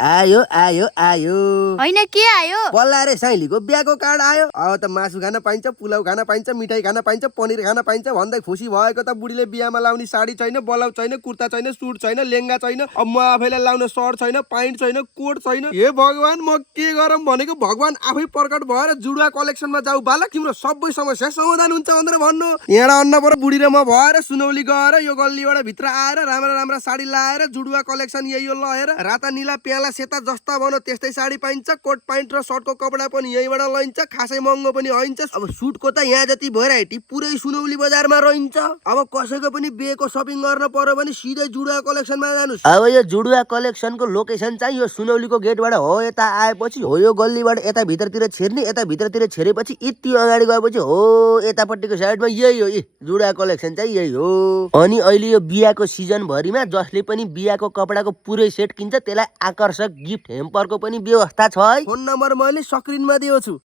आयो आयो आयो हैन के आयो? बल्ल रे साइलीको बिहाको कार्ड आयो। अब त मासु खान पाइन्छ, पुलाउ खान पाइन्छ, मिठाई खान पाइन्छ, पनिर खान पाइन्छ भन्दै खुसी भएको त बुढीले बिहामा लाउने साडी छैन, बलाउ छैन, कुर्ता छैन, सुट छैन, लेङ्गा छैन, अब म आफैलाई लाउन सर्ट छैन, पाइन्ट छैन, कोट छैन। हे भगवान म के गरम भनेको भगवान आफै प्रकट भएर जुडुवा कलेक्सनमा जाऊ बालक, तिम्रो सबै समस्या समाधान हुन्छ भनेर भन्नु। यहाँ अन्न पर बुढी र म भएर सुनौली गएर यो गल्लीबाट भित्र आएर राम्रा राम्रा साडी लाएर जुडुवा कलेक्सन यही लहेर राता निला प्याला सेता जस्ता भनौ त्यस्तै साडी पाइन्छ, कोट पाइन्ट र सर्टको कपडा पनि यहीँबाट लैन्छ, खासै महँगो पनि हैन्छ। अब सुटको त यहाँ जति भेराइटी पुरै सुनौली बजारमा रहन्छ। अब कसैको पनि बिहेको सपिङ गर्न पर्यो भने सिधै जुडुवा कलेक्सनमा जानुस्। अब यो जुडुवा कलेक्सनको लोकेसन चाहिँ यो सुनौलीको गेटबाट हो, यता आएपछि हो यो गल्लीबाट यता भित्रतिर छिर्ने, यता भित्रतिर छिरेपछि यति अगाडि गएपछि हो यतापट्टिको साइडमा यही हो, जुडुवा कलेक्सन चाहिँ यही हो। अनि अहिले यो बिहाको सिजन भरिमा जसले पनि बिहाको कपडाको पुरै सेट किन्छ त्यसलाई आकर्षक गिफ्ट हेम्परको पनि व्यवस्था छ है। फोन नम्बर मैले स्क्रिनमा दिएको छु।